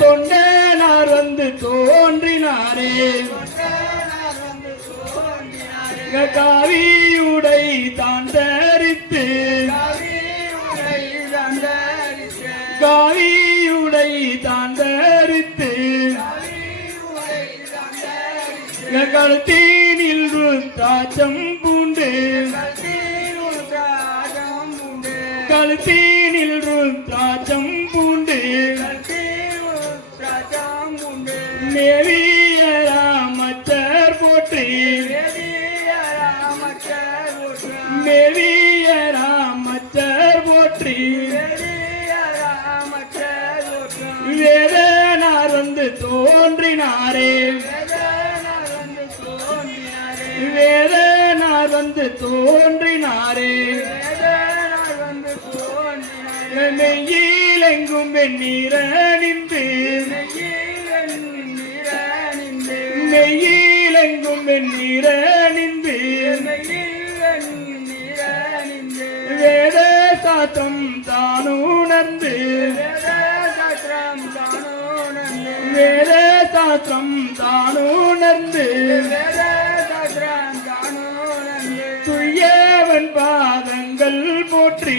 தொண்டனார் வந்து தோன்றினாரே காவியுடை தான் தரித்து காவியுடை தான் தரித்து கழுத்தீனில் ருத்ராட்சம் பூண்டு கழுத்தீனில் ருத்ராட்சம் பூண்டு மேவிய ராமச்சர் போற்றி மேவிய ராமச்சர் போற்றி வேதனார் வந்து தோன்றினாரே வேதனார் வந்து தோன்றினாரே மெய்யிலெங்கும் வெண்ணீர நின்று மெய்யிலெங்கும் வெண்ணீர நின்று வேத சாத்திரம் தானுணர்ந்து வேத சாத்திரம் தானுணர்ந்து துய்யவன் பாதங்கள் போற்றி